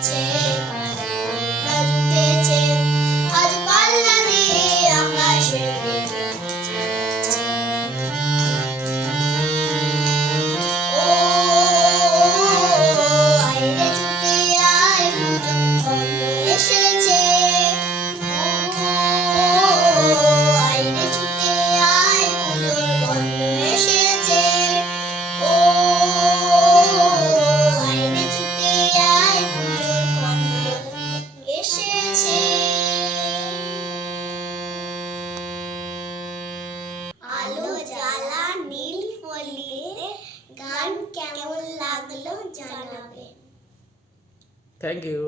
এসেছে, কারা জুটেছে, আজ পাল্লা দিয়ে আকাশের দিকে নাচছে। ও আইরে ছুটে আয়, পুজোর গন্ধ এসেছে। ও আইরে ছুটে আয়, পুজোর গন্ধ এসেছে। ও আইরে ছুটে আয়, পুজোর গন্ধ এসেছে। আলো জ্বালা নীল পল্লীতে গান কেমন লাগলো জানাবে। Thank you.